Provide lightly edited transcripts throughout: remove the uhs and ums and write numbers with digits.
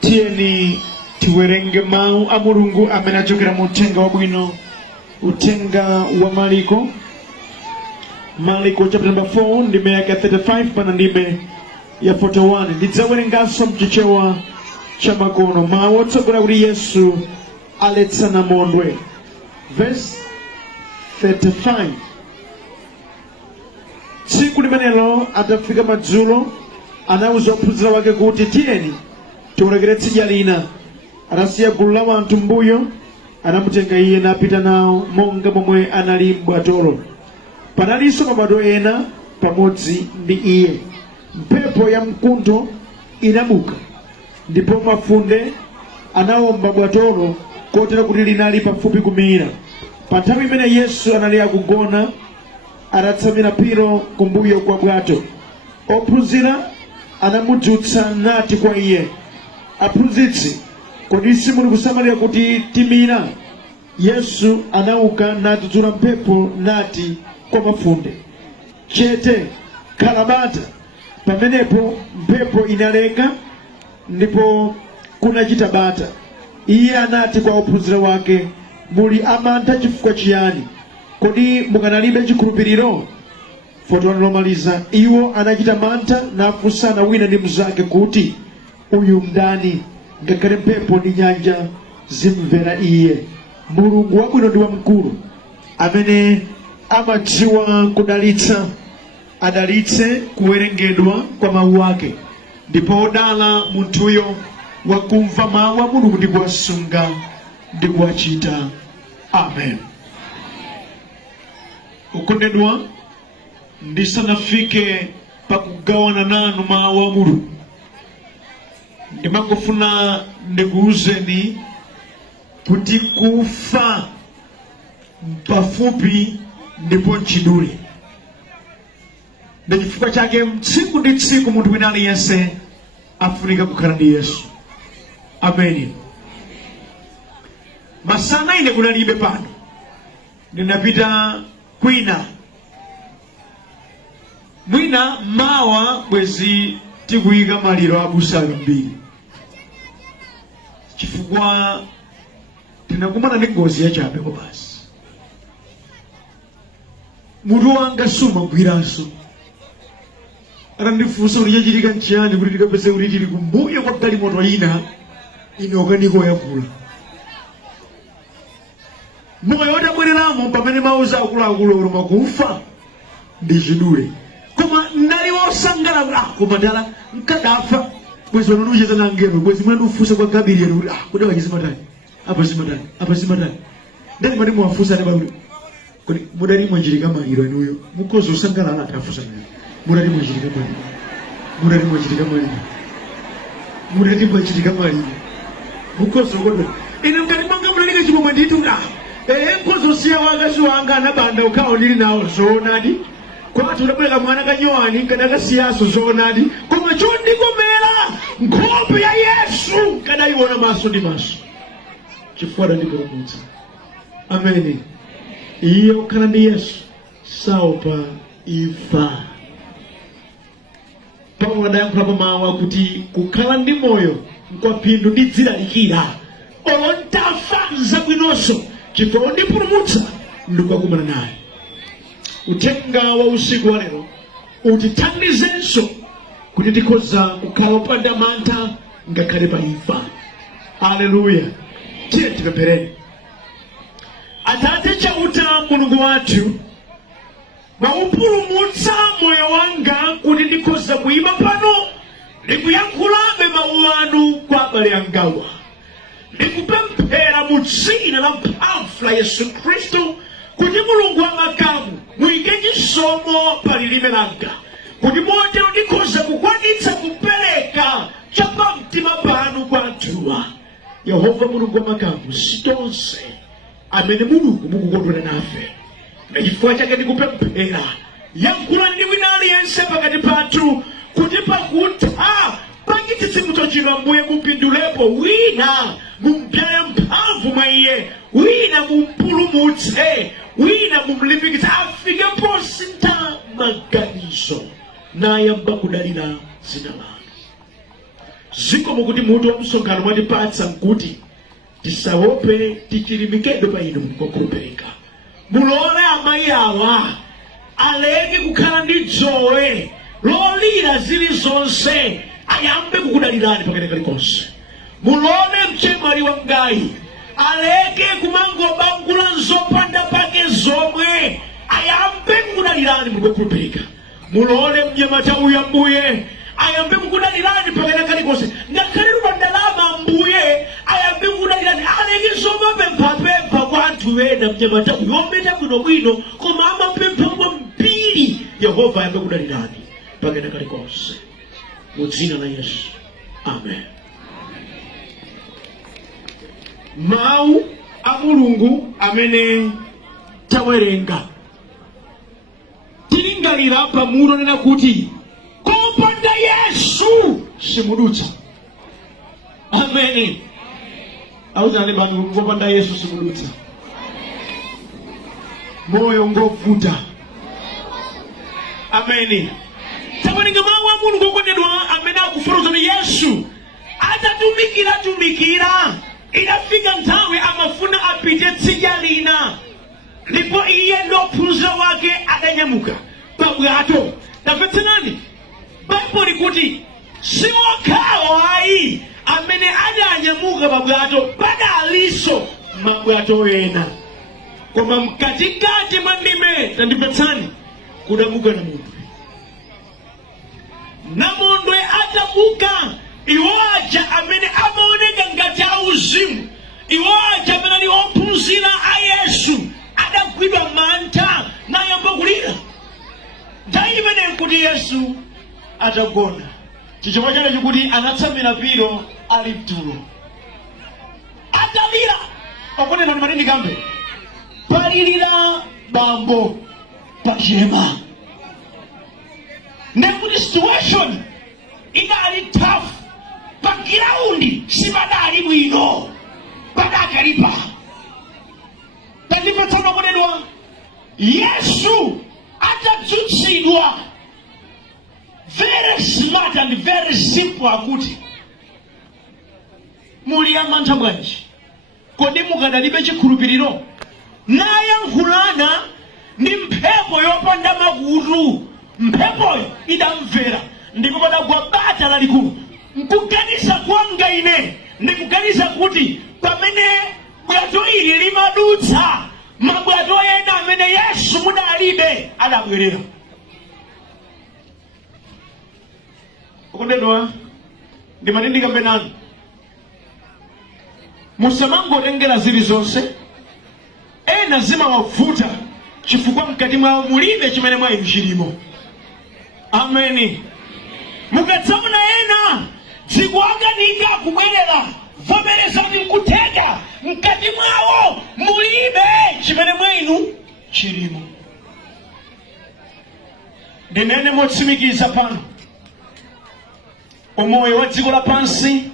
Tieni tuwerenge mau amurungu amenachokera mutenga wabwino, utenga wa Maliko chapter number 4 ndime ya 35 pana ndime ya 41. Ndidzawerenganso mchichewa cha makono mawu otsogora kuti Yesu aletsana mondwe. Verse 35. Tsiku limenelo atafika madzulo anawuza ophunzira wake kuti tiyeni tiwolekere tsidya lina. Atasiya gulu la anthu mbuyo, anamutenga iye napita nawo monga momwe anali m'bwatolo. Panalinso mabwato ena pamodzi ndi iye. Mphepo ya mkuntho inabuka ndipo mafunde anawomba bwatolo kotero kuti linali pafupi kumira. Pa nthawi imene Yesu anali akugona atatsamira phiro kumbuyo kwa bwato, ophunzira anamudzutsa nati kwa iye, aphunzitsi, kodi simuli kusamalira kuti timira? Yesu anauka nadzudzula mphepo nati kwa mafunde, chete, khala bata. Pamenepo mphepo inaleka ndipo kunachita bata. Iye anati kwa ophunzira wake, muli amantha chifukwa chiyani? Kodi mukanalibe chikhulupiriro? Foto lomaliza, iwo anachita mantha nafunsana wina ndi mnzake kuti, uyu ndani ngakhale mphepo ndi nyanja zimvera iye? Mulungu wabwino ndi wamkulu, amene amadziwa kudalitsa, adalitse kuwerengedwa kwa mawu ake. Ndipo odala munthuyo wakumva mawu a Mulungu ndi kuwasunga ndi kuwachita. Amen. Ukondedwa, ndisanafike pakugawana nanu mawu a Mulungu, ndimangofuna ndikuwuzeni kuti kufa pafupi ndipo nchidule. Ndi chifukwa chake tsiku ndi tsiku munthu wina aliyense afunika kukhala ndi Yesu. Amen. Masana ine kunalibe pano, ndinapita kwina. Mwina mawa bwezi tikuyika maliro abusa mbiri, chifukwa tinakumana ndi ngozi yachabe kwa basi. Mutu wanga sumagwiranso. Atandifunsa kuti chachitika nchiyani kuti tikapeze kuti tili kumbuyo kwa galimoto ina inokaniko yakula moyo odabwereramo pamene mauza akuluakulu oluma kufa ndi chidule koma ndali wosangalala koma dala nkadafa bwezi wanu ucheza na ngero bwezi mwana ufusa kwa Gabiri yenu kuda wachizimatani apa zimatani ndani mali muwafusa ne baulu kodi mudali mwanjirika maliro enuyo mukozo sangalala atafusa nayo mudali mwanjirika maliro mukozo kodo ine ngati manga mulika chimwe nditu mkozo siya wagazi wanga anabanda ukawo ndili nawo zoonadi kwati udabweka mwana kanyowani kadaka siyaso zoonadi koma chondikomera nkhope ya Yesu kadaiona maso ndi maso chifukwa adandipulumutsa. Ameni. Iye okhala ndi Yesu saopa imfa. Paulo adayankhula pamawu akuti kukhala ndi moyo nkwaphindu ndi dzilalikira olontafa zabwinonso chifukwa ondipulumutsa ndikukumana naye. Uthenga wa usiku wa lero utithandizenso kuti tikhoza kukhala opanda mantha ngakhale pa imfa. Haleluya. Tiye tipemphereni. Atate chauta Mulungu wathu maupulumutsa moyo wanga kuti ndikhoza kuyima pano ndikuyankhulabe mawu anu kwa abale angawa. Ndikupemphera mu dzina la mphamvu la Yesu Khristu kuti Mulungu wamakamu muyike chisomo pa lilime langa kuti motero ndikhoza kukwanitsa kupereka chapamtima panu kwa anthuwa. Yehova Mulungu wamakamu sitonse amene Mulungu mukukondwera nafe. Chifukwa chake ndikupemphera yankhula ndi wina aliyense pakati pathu kuti pakutha pachitsitsimutso chino Ambuye mupindulepo wina mumbyale mphamvu mwa iye, wina mumpulumutse, wina mumlimbikitse afike posintha maganizo nayamba kudalira dzina lanu. Zikomo kuti mutu wa msonkhano mwatipatsa nkuti tisaope tichilimbikidwe pa inu kwakhulupirika. Mulole amayi awa aleke kukhala ndi dzowe lolira zilizonse ayambe kukudalirani pakati kalikonse. Mulole mchemwali wa mgayi aleke kumangobangula nzopanda pake zomwe ayambe kukudalirani kwakhulupirika. Mulole mnyamata uyu Ambuye ayambe kukudalirani pakati kalikonse ngakhale ndalama Ambuye ayambe kukudalirani aleke zomapempha kwa anthu ena mnyamata uyu ometa bwinobwino koma amapempha kwambiri. Yehova ayambe kukudalirani pakati kalikonse mu dzina la Yesu. Amen. Mawu a Mulungu amene tawerenga tilingalira pamulo nena kuti kopanda Yesu simudutsa. Amen. Auzani bantu kopanda Yesu simudutsa. Moyo ngovuta. Amen. Tawerenga mawu a Mulungu okondedwa amene akufotokoza Yesu atatumikira inafika nthawi amafuna apite tsidya lina ndipo iye ndi ophunzira wake adanyamuka pabwato. Tamvetserani Baibulo likuti si okhawo ayi amene adanyamuka pabwato, padalinso mabwato ena, koma mkatikati mwa ndime tandimvetsani kudamuka namondwe atamuka. Iwo aja amene amaoneka ngati auzimu, iwo aja amene ali ophunzira a Yesu adagwidwa mantha nayamba kulira. Nthawi imeneyo kuti Yesu atagona, chifukwa chake chikuti anatsamira pilo ali mtulo atalira. Okonena ndi matindi kambe palilira bambo pachilema nekuti situation idali tough. Pagiraundi sipadali bwino padakalipa. Tandimvetsana okondedwa, Yesu atadzutsidwa very smart and very simple akuti muli amantha bwanji, kodi mukadalibe chikhulupiriro? Nayankhulana ndi mphepo yopanda makutu. Mphepoyo idamvera ndipo padagwa bata lalikulu. Nkuganiza kwanga ine ndikuganiza kuti pamene bwato ili limadutsa mabwato ena amene Yesu mudalibe adabwerera. Ukondedwa ndimatindika mbenani musamangotengera zilizonse ena zimawavuta chifukwa mkati mwawo mulibe chimene mwa inu chilimo. Ameni. Mukadzaona ena zikuwakanika kubwerera vomerezani nkuteka mkati mwawo mulibe chimene mwa inu chilimo. Ndinene motsimikiza pano umoyo wa dziko lapansi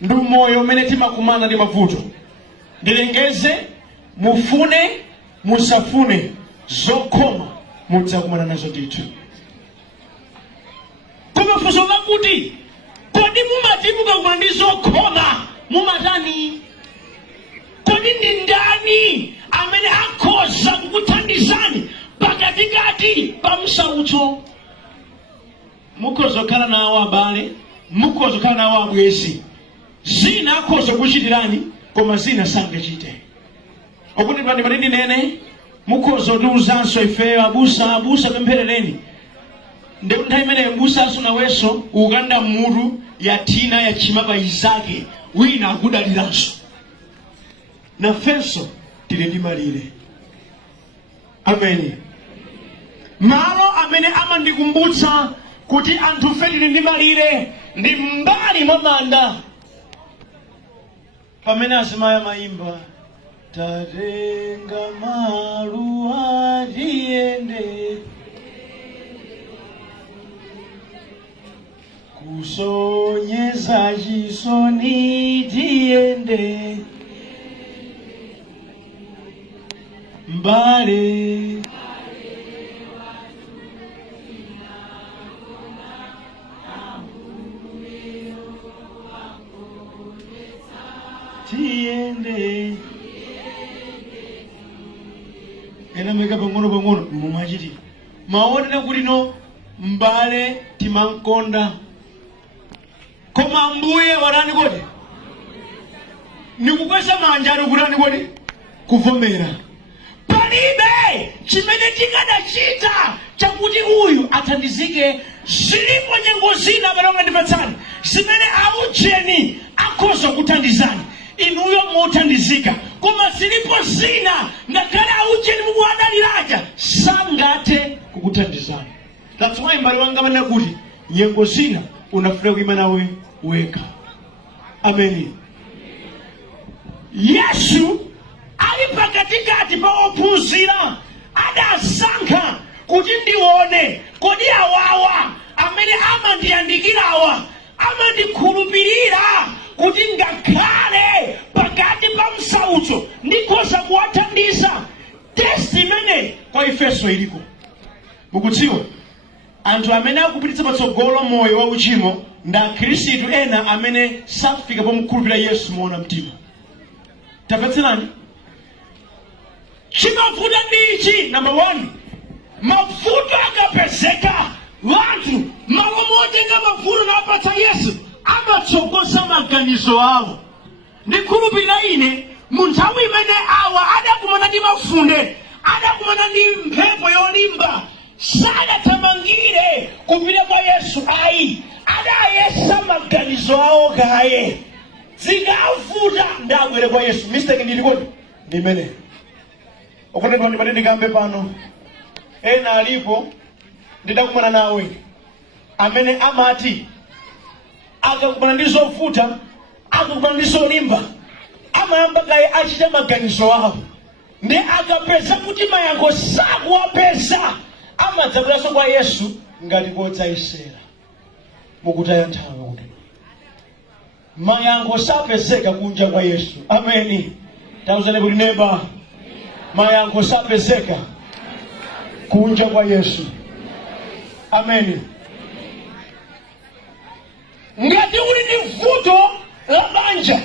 ndi umoyo umene timakumana ndi mavuto. Ndilengeze mufune musafune zokhoma mudzakumana nazo ndithu. Koma funso lakuti kodi mumati mukakumana ndi zokhoma mumatani? Kodi ndi ndani amene akhoza kukuthandizani pakatikati pa msautso? Mukhoza kukhala nawo abale, mukhoza kukhala nawo abwezi, zina akhoza kuchitirani koma zina sangachite. Okuti pandi nene mukhoza kutiuzanso ifeyo abusa pempherereni. Ndi nthawi imene mbusanso nawenso ukanda mutu yathina yachima pa Izake wina akudaliranso. Nafenso tili ndi malire. Ameni. Malo amene amandikumbutsa kuti anthu fe tili ndi malire ndi mbali mwa manda pamene azimaya mayimba tatenga maluwa tiyende kusonyeza chisoni tiyende mbale tiyende ena meka pang'ono mumachiti maonera kuti no mbale timankonda koma mbuye warani kodi nikukwesa manja ari kurani kodi kuvomera palibe chimene tikadachita chakuti uyu athandizike. Zilipo nyengo zina balonga ndipatsani zimene aujeni akhoza kuthandizani inuyo muthandizika, koma zilipo zina ngakhale aujeni mukwadaliraja sangathe kukuthandizani. That's why mbali wanga manena kuti nyengo zina unafuna kuima nawe weka. Ameni. Yesu ali pakatikati pa ophunzira adasankha kuti ndione kodi awawa amene amandiyandikirawa amandikhulupirira kuti ngakhale pakati pa msautso ndikhoza kuwathandiza. Testi imene kwa ifeso ilipo. Mukudziwa anthu amene akupititsa patsogolo moyo wa uchimo ndi akhristu ena amene safika pomukhulupirira Yesu moona mtima. Tapatsenani chimavuta ndichi. Number 1, mavuto akapezeka wanthu malo motenga mavuto napatsa Yesu amatsogoza maganizo awo. Ndikhulupirira ine munthawi imene awa adakumana ndi mafunde, adakumana ndi mphepo yolimba, sadathamangire kupita kwa Yesu ayi, adayesa maganizo awo kaye. Zikavuta ndabwere kwa Yesu. Mistake ndili kodi ndimene okondedwa ndipate ndikambe pano ena alipo ndidakumana nawe amene amati akakumana ndi zovuta, akakumana ndi zolimba, amayamba kaye achita maganizo awo, ndi akapeza kuti mayankho sakuwapeza amadzabweranso kwa Yesu ngati kodzayesera. Mukutaya nthawi. Mayankho sapezeka kunja kwa Yesu. Ameni. Tauzane kuti neba mayankho sapezeka kunja kwa Yesu. Ameni. Ngati uli ndi vuto la banja,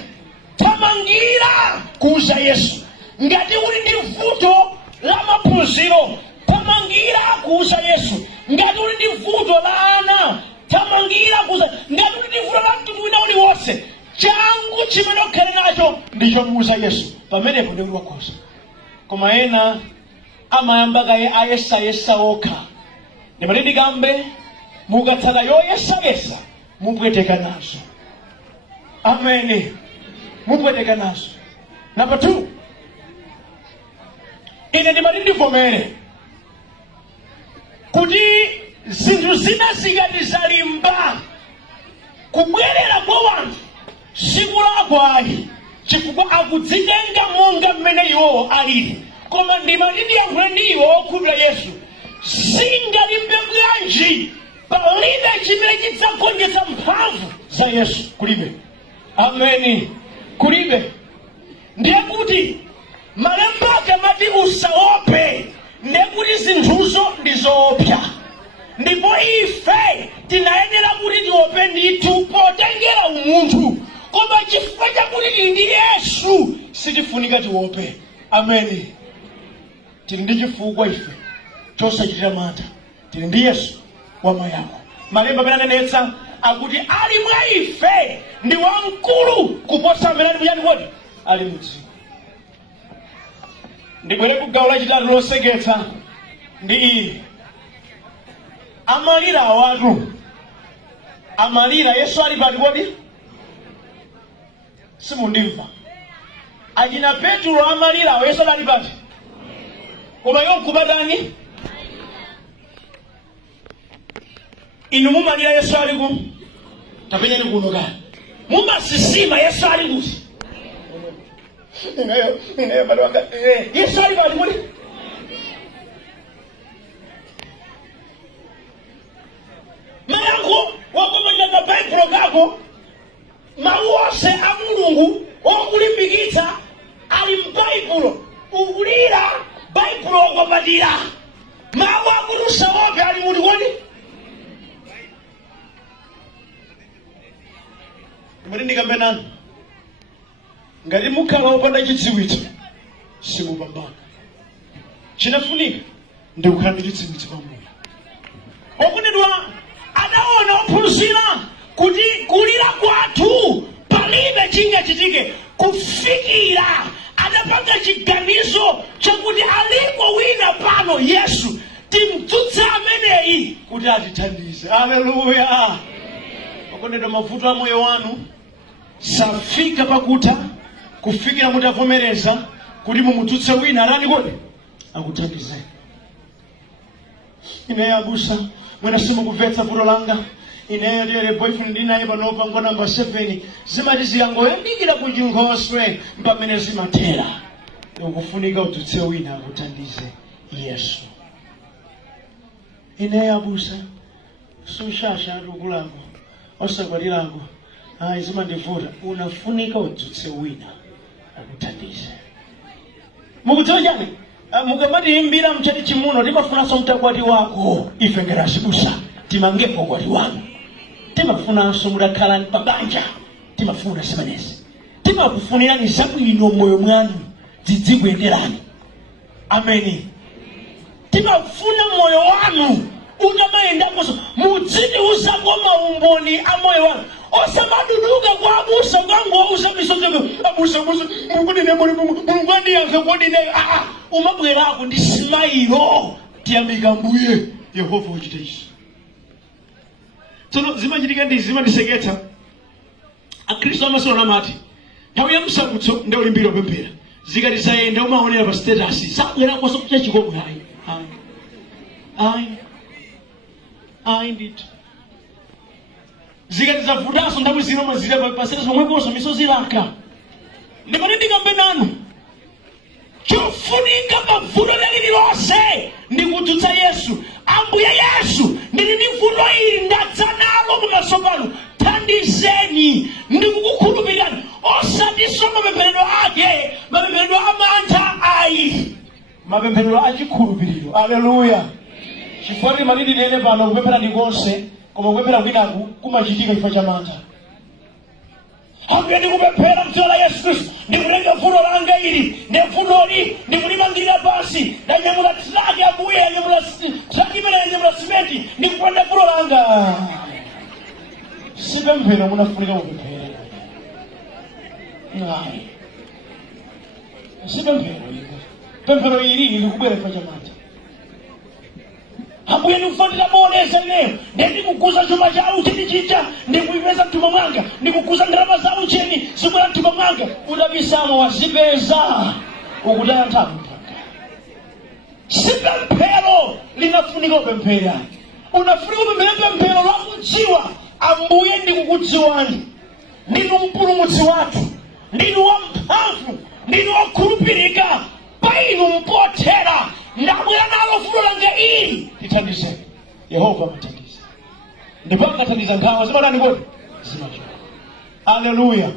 tamangira kuuza Yesu. Ngati uli ndi vuto la maphunziro, tamangira kuuza Yesu. Ngati uli ndi vuto la ana, tamangira kuza ngati kuti vuto la mtundu wina uliwonse changu chimene ukhale nacho ndichomuuza Yesu pamenepo ndi wakhoza. Koma ena amayamba kaye ayesayesa okha. Ndimati ndikambe mukatsala yoyesayesa mupweteka nazo. Amen. Mupweteka nazo. Number 2, ine ndimati ndivomere kuti zinthu zina zikati zalimba kubwerera kwa wanthu sikulakwayi chifukwa akudzitenga monga mmene iwowo alili. Koma ndimati ndiyankhule ndi iwo okhulupirira Yesu zingalimbe bwanji palibe chimene chidzagonjetsa mphamvu za Yesu. Kulibe. Amen. Kulibe. Ndiye kuti malemba akamati usaope ndiye kuti zinthuzo ndizoopsa. Ndipo ife tinayenera kuti tiope ndithu potengera umunthu. Koma chifukwa chakuti tili ndi Yesu sitifunika tiope. Amen. Tili ndi chifukwa ife chosachitira mantha. Tili ndi Yesu wamayako. Malemba amene anenetsa akuti ali mwa ife ndi wamkulu kuposa amene ali kuyani kodi ali mdziko. Ndibwere ku gawo lachitatu loseketsa ndi iyi. Amalira awatu. Amalira Yesu ali pati kodi? Simundimva. Achina Petro amalira awo Yesu ali pati? Koma yonkubadani? Inu mumalira Yesu ali ku? Tapenyani kuno kaya. Mumasisima Yesu ali kuti? Ineyo bado wanga. Yesu ali pati kodi? Mayangu wakumanyanga Bible kako mawose a Mulungu okulimbikitsa ali m'Bible ukulira Bible okomatira mawu akutusa wope ali muli kodi. Muli ndikambe nanu ngati mukhala opanda chidziwitso simupambana. Chinafunika ndi kukhala ndi chidziwitso pamwe. Okondedwa adaona ophunzira kuti kulira kwathu palibe chingachitike kufikira adapanga chiganizo chakuti alipo wina pano Yesu timdzutse ameneyi kuti atithandize. Haleluya. Okondedwa mavuto a moyo wanu safika pakuta kufikira mutavomereza kuti mumudzutse wina arani kodi akuthandize. Ineyo abusa mwena simukubvetsa vuto langa. Ineyo ndiye boyfriend ndinaye panopa ngwa namba 7 zimati ziyangoyandikira kuchinkhoswe mpamene zimathera. Ukufunika udzutse wina akuthandize Yesu. Ineyo abusa sushasha alukulako osakwalirako zimandivuta. Unafunika udzutse wina akuthandize. Mukudziwa chani? Mukamati imbira mchati chimuno timafunanso mtakwati wako. Ife ngerasibusa timangepo kwati wanu. Timafunanso mudakhala pabanja. Timafuna simanezi. Timakufunirani zabwino moyo mwanu zidzikuyenderani. Amen. Timafuna moyo wanu utamayendakoso mudzidi usako maumboni a moyo wanu. Osamaduduka kwa abusa kwangu usamisozeko abusa mukudine mulungu andiyankhe kodine umabwerako ndi simailo tiyambika mbuye Yehova uchite ichi. Tsono zimachitika ndi zimandiseketsa. Akhristu amasola amati nthawi ya msakutso ndi ulimbiro opemphera zikati zayenda umaonera pa status sabweranso kucha chikomwe. Ayi ndithu zikati zavutanso nthawi zino mazira pasera zomweponso misozi ilaka. Ndimati ndikambe nanu chofunika pavuto lililonse ndi kudzutsa Yesu. Ambuye Yesu ndili ndi vuto ili ndadza nalo pamaso panu thandizeni ndikukukhulupirirani. Osatinso mapempherero ake mapempherero amantha ayi mapempherero achikhulupiriro. Haleluya. Chifukwa timanidi nene pano kupemphera ndikonse koma kupemphera kwinaku kumachitika chifukwa cha mantha. Ambuye ndikupemphera m'dzina la Yesu Khristu ndikutenga vuto langa ili ndi vutoli ndikulimangirira pansi ndanyamula traki Ambuye yanyamula traki imene yanyamula simenti ndikuponda vuto langa. sipemphero munafunika kupemphera. Nayi. Sipemphero iko. Pemphero ili likubwera pa chamata. Ambuye ndikufanira bonesa leo. Ndikukuza chuma cha ucheni chicha, ndikuipeza mtuma mwanga, ndikukuza ndarama za ucheni, sikula mtuma mwanga, udabisamo wasipeza. Ukutaya ntamu. Sipemphero linafunika kupemphera. Unafunika kupemphera pemphero lakudziwa Ambuye ndikukudziwani. Ndinu mpulumutsi wathu, ndinu wamphamvu, ndinu wokhulupirika, pa inu mpothera. Ndabwera nalo fulo langa ili tithandizeni. Yehova mthandize. Ndipo akathandiza nkhawa zimatani kodi? Zimachoka. Haleluya.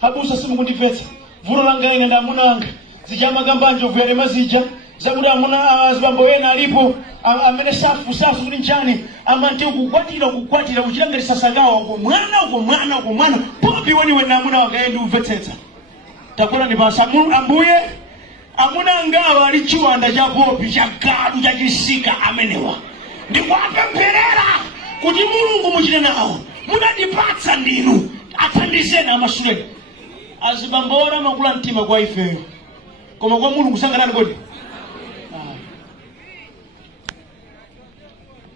Abusa simukundimvetsa. Vulo langa ine ndamunanga. Zijama gambanje ovuyale mazija. Zakuti amuna zibambo ena alipo amene safu kuti njani amanti kukwatira kuchilangati sasagawa uko mwana popi weniwe namuna wakaendi umvetsetsa. Takula ni pasa Ambuye amuna ngawa ali chiwanda cha popi cha gadu cha chisika amenewa. Ndikwapempherera kuti Mulungu muchite nawo. Munandipatsa ndinu athandizeni amasuleni. Azibambora makula mtima kwa ifeyo. Koma kwa Mulungu sangalani kodi?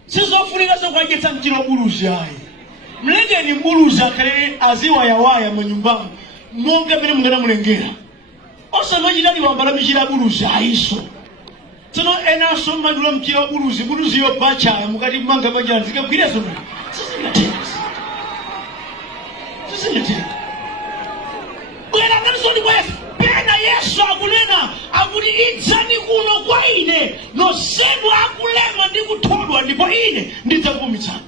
Sizofunika sokwajetsa mchino buluzi ayi. Mlengeni mbuluzi akale aziwa ya waya manyumbani. Monga mene mungana mulengera. Osa majidani wambala mchira buluzi ayiso. Tino enaso madula mchira buluzi yo bacha ya mukati manga majani. Zika kwile zono. Sisingateka. Kwela kanisoni kwa Yesu. Pena Yesu akunena akuti idzani kuno kwa ine nosenu akulema ndi kuthodwa ndipo ine ndidzakumitsani.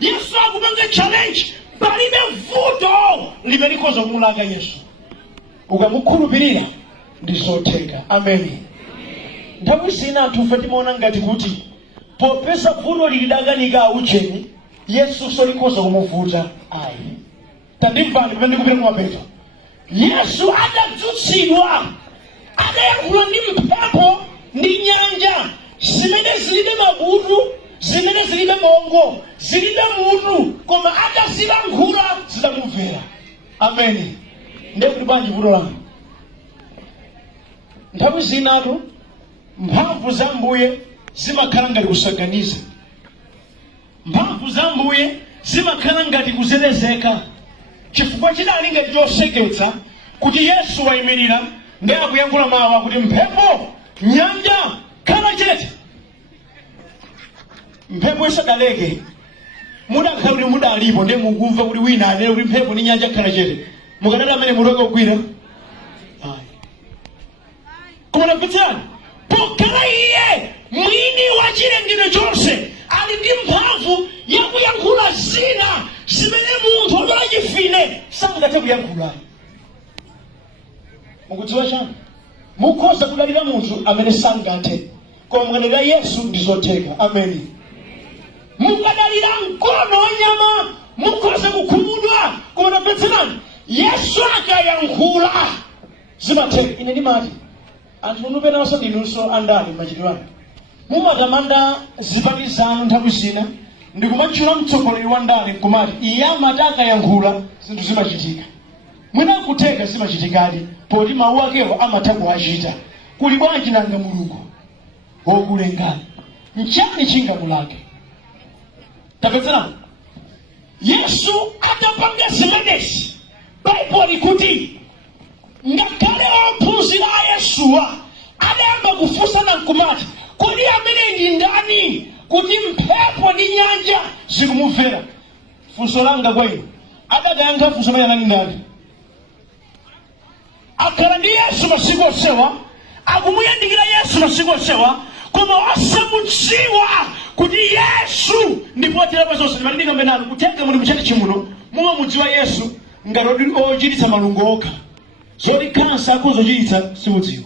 Yesu akupanga challenge palibe vuto limenikoza kumulanga Yesu. Ukamukhulupirira ndizotheka. Amen. Nthawi zina anthu timaona ngati kuti popeza vuto lilidakanika ucheni Yesu solikoza kumuvuta ayi. Tandimvani pamene ndikupita kumapeto. Yesu adadzutsidwa adayankhula ndi mphepo ndi nyanja zimene zilibe makutu, zimene zilibe bongo, zilibe mutu, koma akazilankhula zidamumvera. Amen. Ndekuti bwanji vuto lanu. Nthawi zinatu mphamvu za Ambuye zimakhala ngati kusaganiza. Mphamvu za Ambuye zimakhala ngati kuzelezeka. Chifukwa chidali ngati choseketsa kuti Yesu wayimirira ndi akuyankhula mawu kuti mphepo nyanja khala chete. Mphepo isadaleke mudakhala kuti mudalipo ndi mukumva kuti wina anene kuti mphepo ni nyanja khala chete. Mukanati amene muloka kugwira ayi. Koma ndakutani pokhala iye mwini wa chilengedwe chonse ali ndi mphamvu yakuyankhula zina zimene munthu odala chifine sangathe kuyankhula. Mukudziwa chani? Mukhoza kudalira munthu amene sangathe. Koma mukadalira Yesu ndizotheka. Amen. Mukadalira mkono wanyama mukhoza kukhumudwa. Koma tapetserani Yesu akayankhula zimatheka. Ine ndimati anthu munupena osa ndinunso andali machitidwani. Mumatamanda zipani zanu nthawi zina ndikumachula mtsogoleri wa ndale kumati iye amati akayankhula zinthu zimachitika. Mwina kutheka zimachitikadi poti mawu akewo amatha kuwachita. Kuli bwanji nanga Mulungu wokulengani nchani chingamulake. Tapetserani Yesu atapanga zimenezi Bible ikuti ngakhale ophunzira a Yesuwa adayamba kufunsana nkumati kodi amene ndi ndani kuti mphepo ndi nyanja zikumumvera. Funso langa kwa inu adakayankha funso la nani ndani? Akhala ndi Yesu masiku onsewa, akumuyandikira Yesu masiku onsewa, koma osamudziwa kuti Yesu ndipotera pazonse. Ndimatindika mbenani kutenga muli mchati chimuno mumamudziwa Yesu ngati ochititsa malungo okha. Zoti kansa akuzochititsa simudziwa.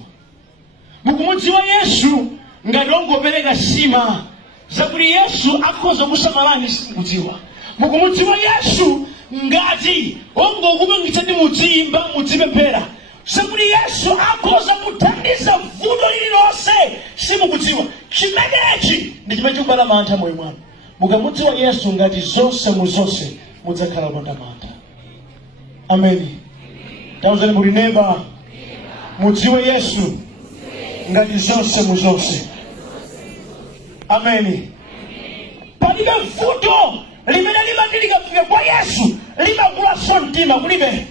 Mukumudziwa Yesu ngati ongopereka sima zakuti Yesu akhoza kusamalani simudziwa. Mukumudziwa Yesu ngati ongokupangitsa ndi mudziyimba mudzipemphera zakuti Yesu akhoza kuthandiza vuto lililonse simukudziwa. Chimenechi ndi chimene chikubala mantha moyo mwanu. mukamudziwa Yesu ngati zonse muzonse mudzakhala opandamata. Ameni. Tauzani muli neighbor, mudziwe Yesu ngati zonse muzonse. Ameni. Palibe vuto limene limatilika kwa Yesu limakulaso mtima kulibe.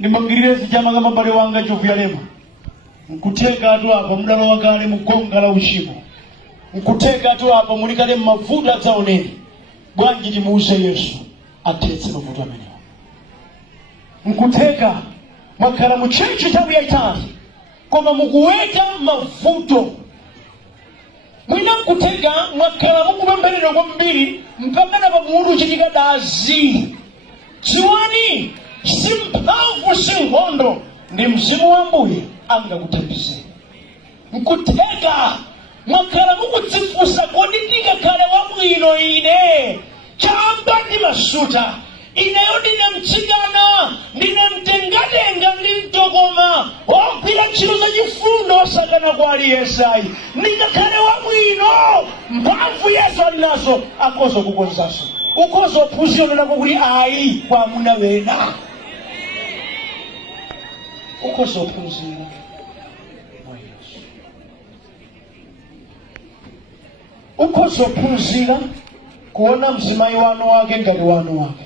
Ndimangirire zijama kama mbale wanga chovuya lema. Nkuteka atu hapa mdalo wakale mgonga la uchimo. Nkuteka atu hapa mulikale mavuta zaoneni. Bwanji timuuse Yesu atetse mavuta amenewa. Nkuteka mwakala muchechi tabu ya itati koma mukuweka mavuto. Mwina nkuteka mwakala mukubembelero kwa mbili mpaka na pamudu chitika dazi. Chiwani simpamvu singondo ndi mzimu wa Ambuye anga kutambise. Nkuteka mwakala mukudzifusa kodi ndikakhala wabwino ine chamba ndi masuta ineyo ndine mtsikana ndine mtengatenga ndi mtokoma ogwira ntchito za chifundo osakana kwa aliyesayi ndikakhale wabwino mphamvu Yesu ali nazo akhoza kukonzanso ukhoza ophunzira onenako kuti ayi kwa amuna wena ukhoza ophunzira mwa Yesu ukhoza ophunzira kuona mzimayi wano wake ngati wano wake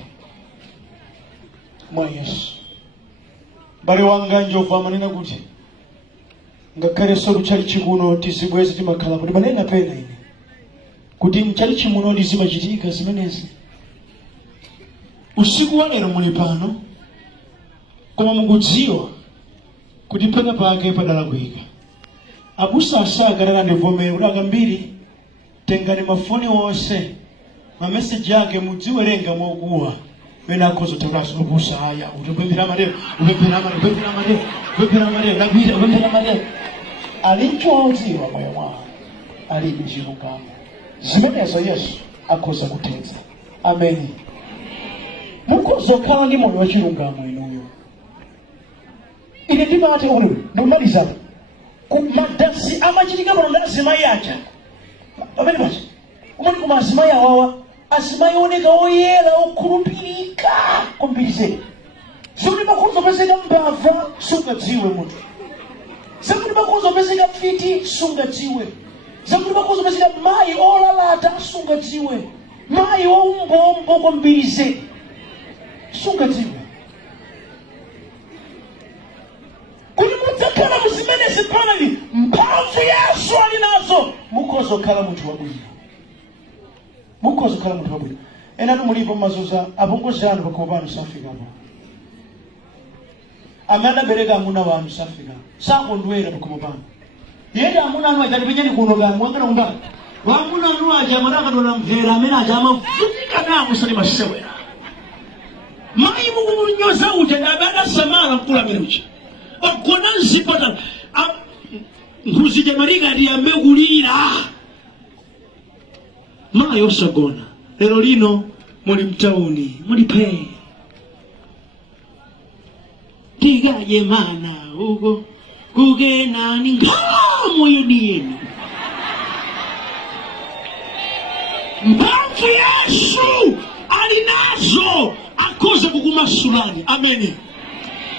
mwa Yesu. Bale wanga njova manena kuti ngakhale solo chali chikuno tizibweze timakhala kuti manena pena ine kuti mchali chimuno lizimachitika zimenezi. Usiku wa lero muli pano koma mukudziwa kuti pena pake padala kuika. Abusa asagala ndivomera kuti akambiri tengani mafoni wonse mamessage yake mudziwerenga mwakuwa. Wena kozo taraso obusa haya utubembera mareo ubembera mareo alichoziwa moyo mwa alibijibuka zimenezo Yesu akoza kutenza. Amen. Mukozo kala ndi moyo wa chilungamo inuyo ine ndimati uno ndimaliza kumadasi amachitika pano ndazima yacha pamene pacha umoni kumazima yawawa asimayi oneka oyera okhulupirika kwambiri. Zikuti makhoza opezeka mbava sungadziwe munthu. Zikuti makhoza opezeka fiti sungadziwe. Zikuti makhoza opezeka mayi olalata sungadziwe. Mayi oumbombo kwambiri sungadziwe. Kuti mudzakhala muzimenezi panali mphamvu Yesu ali nazo mukhoza okhala munthu wabwino. Mukozo kala munthu wabwino. Ena mulipo mazuza apongozi anu pakopano safika po. Amanda bereka amuna wanu safika. Sakondwera pakopano. Yenda amuna anu ajali penyani kunoga mwanga na umbaka. Wamuna anu aja madaka dona mvera amena aja amafutika na musali masewera. Mai mungu nyoza uje ngabada samana mkula minuchi. Okona nzipata. Nkuzije mariga riyambe gulira. Mayo sagona lero lino muli mtauni muli pe tigaje mana ugo kugena ningamu yoni mpamvu Yesu alinazo akoza kukumasulani. Ameni.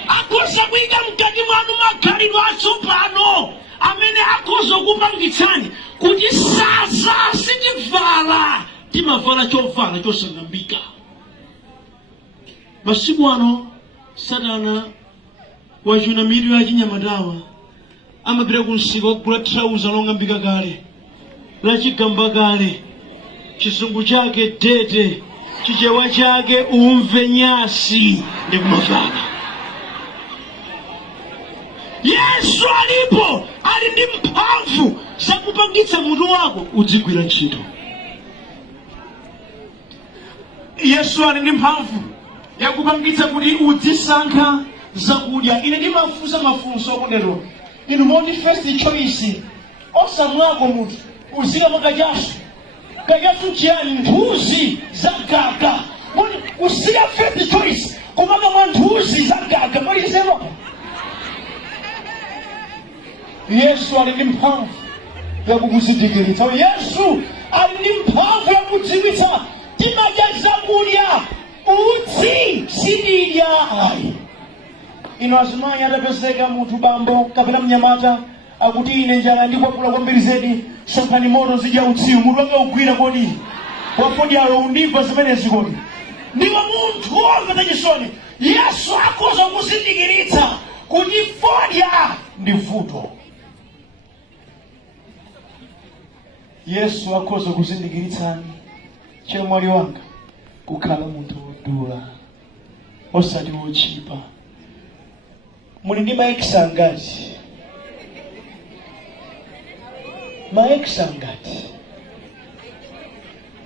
Akoza kuiga mkati mwanu makali wasopano. Amene akoza kupangitsani kuti sasa sitivala timavala chovala chosangambika. Masiku ano Satana wachuna mitu ya chinyamatawa amapita kunsika kugula trouser longambika kale lachigamba kale chisungu chake tete chichewa chake umve nyasi ndi kumavala. Yesu alipo ali ndi mphamvu zakupangitsa mutu wako udzigwira ntchito. Yesu ali ndi mphamvu yakupangitsa kuti udzisankha zakudya. Ine ndimafunsa mafunso okondero inu moti first choice osamwako munthu uzika makachasu kachasu chiyani nthuzi za gaga usika first choice kumaka mwa nthuzi za gaga malisema. Yesu ali ndi mphamvu yakukusindikiritsa. Yesu ali ndi mphamvu yakudziwitsa timadya zakudya utsi sitidya ayi. Ino azimayi atapezeka munthu bambo kapena mnyamata akuti ine njala ndikwapula kwambiri zedi, somphani moto zidya utsiu, mutu wake ugwira kodi wafodyayo undimva zimenezi kodi. Ndiwo munthu womvetsa chisoni. Yesu akhoza kukuzindikiritsa kuti fodya ndi vuto. Yesu akhoza kuzindikiritsani chemwali wanga kukhala munthu wodula osati wochipa. Muli ndi maekisa angati? Maekisa angati?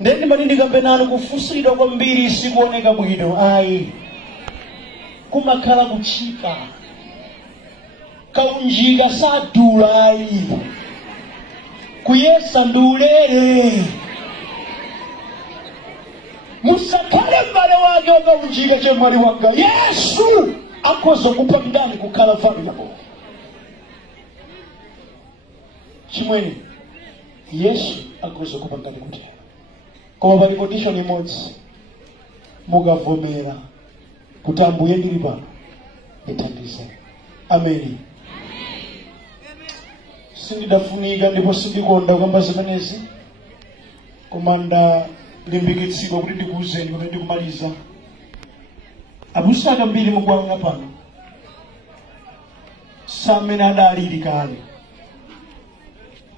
Ndeni mandikambe nanu kufusidwa kwambiri sikuoneka bwino ayi. Kumakhala kuchipa. Kaunjika sadula ayi. Kuyesa ndulere. Musakhale m'bale wake wakaunjika chemwali wanga. Yesu akhoza kupa ndani kukhala fano yabo. Chimwene Yesu akhoza kupa ndani kuti. Koma pali condition imodzi. Mukavomera kuti Ambuye ndili pano ndithandize. Amen. Sindidafunika ndipo sindikonda kukamba zimenezi. Koma ndalimbikitsidwa kuti ndikuwuzeni kuti ndikumaliza. Abusa ambiri mugwanga pano samene adalili kale.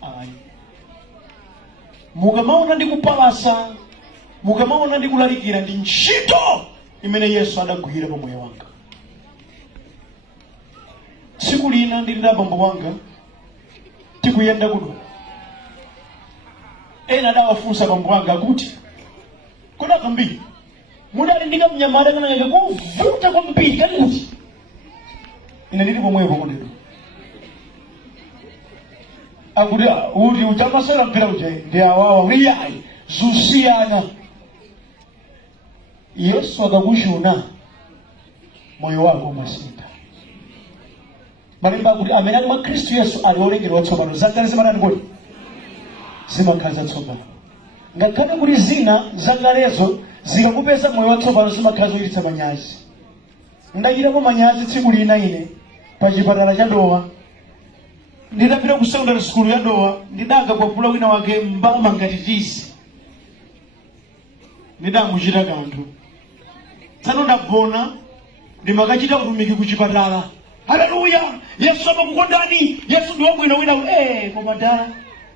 Ayi. Mukamaona ndikupalasa, mukamaona ndikulalikira ndi ntchito imene Yesu adagwira pa moyo wanga. Tsiku lina ndili ndi abambo wanga tikuyenda kuno. Ena adawafunsa abambo wanga kuti kuda kambiri mudali ndika mnyamata kanangeke kuvuta kwambiri kali kuti ine ndili pomwepo kundero. Akuti uti uchamasera mpira uja ndi awawa uliyayi zusiyana. Yesu akakushuna moyo wako umasintha. Malemba akuti amene ali mwa Khristu Yesu ali olengedwa watsopano. Zakale zimatani kodi? Zimakhala zatsopano. Ngakhale kuti zina zakalezo zikakupeza moyo watsopano zimakhala zochititsa manyazi. Ndachitapo manyazi tsiku lina ine pa chipatala cha Dowa. Ndidapita ku secondary school ya Dowa, ndidakakwapula wina wake mbama ngati tizi. Ndidamuchita kanthu. Tsano ndagona ndimakachita kutumiki ku chipatala. Haleluya! Yesu amakukondani. Yesu ndi wabwino wina koma dala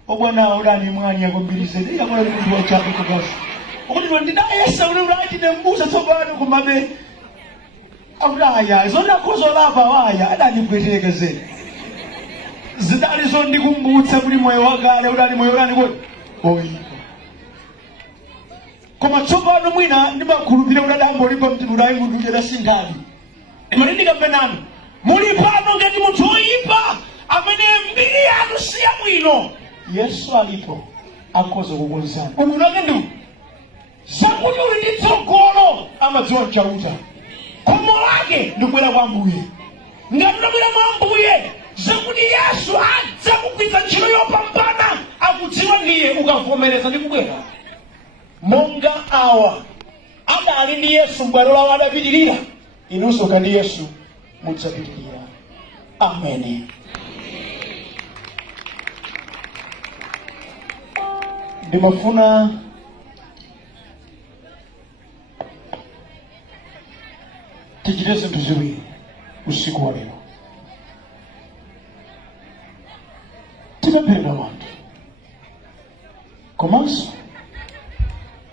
obwana udani mwani yakombirize. Yakona munthu wachape kukosa. Ukuthi ndidayesa ulati nembusa tsopano kumabe. Awulaya zona kuzolapa waya adanibweteka zeni. Zidali zondikumbutsa kuti moyo wakale udali moyo ulani kodi oyipa. Koma tsopano mwina ndimakhulupirira kuti adambolimba mtima udali munthu ucheda singadi. Imene ndikambe nanu muli pano ngati munthu oyipa amene mbiri yanu siya bwino. Yesu alipo akhoza kukonzani. Umunthu wake ndi zakuti uli ndi tsogolo amadziwa mchauta. Khomo lake ndibwera kwa Ambuye. Ngati ndabwera kwa Ambuye zakuti Yesu adza kugwiritsa ntchito yopambana akudziwa ndiye ukavomereza ndi kubwera. Monga awa adali ndi Yesu m'bwalo lawo adapitirira, inunso kandi Yesu mudzapitirira. Amen. Ndimafuna tichite zinthu ziwiri usiku wa lero. Tipempherera wanthu. Komanso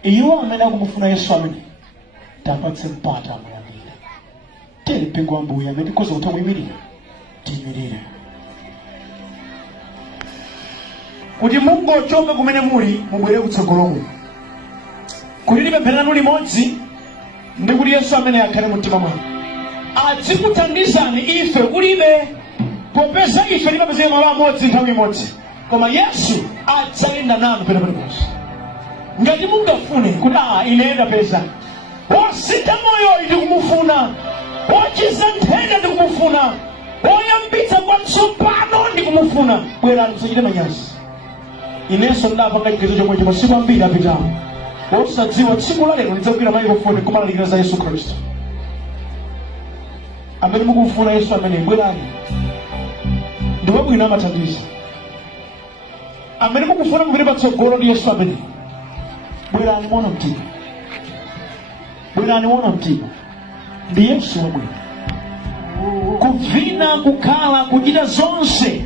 iwo amene akumufuna Yesu amene tapatse mpata amuyambira. Tere mpingo wa Ambuye amene tikhoza kuti muyimirire tiyimirire. Kuti mungochoka kumene muli mubwere kutsogolo kuno. Kuti tipemphereranu limodzi ndi kuti Yesu amene akhale mu mtima mwanu adzikuthandizani ife kulibe. Popeza ife timapezeka malo amodzi nthawi imodzi, koma Yesu adzayenda nanu penapaliponse. Ngati mungafune kuti ine ndapeza wosintha moyo ndikumufuna, wochiza nthenda ndikumufuna, woyambitsa kwatsopano ndikumufuna, bwerani musachite manyazi. inenso ndapanga chigezo chomwe masiku ambiri apitawo wosadziwa tsiku la lero ndidzagwira microphone kumalalikira za Yesu Khristu. Amene mukumfuna Yesu amene bwerani, ndi wabwino amathandiza. Amene mukufuna mupite patsogolo ndi Yesu amene bwerani muona mtima, bwerani muona mtima, ndi Yesu wabwino. Kuvina, kukhala, kuchita zonse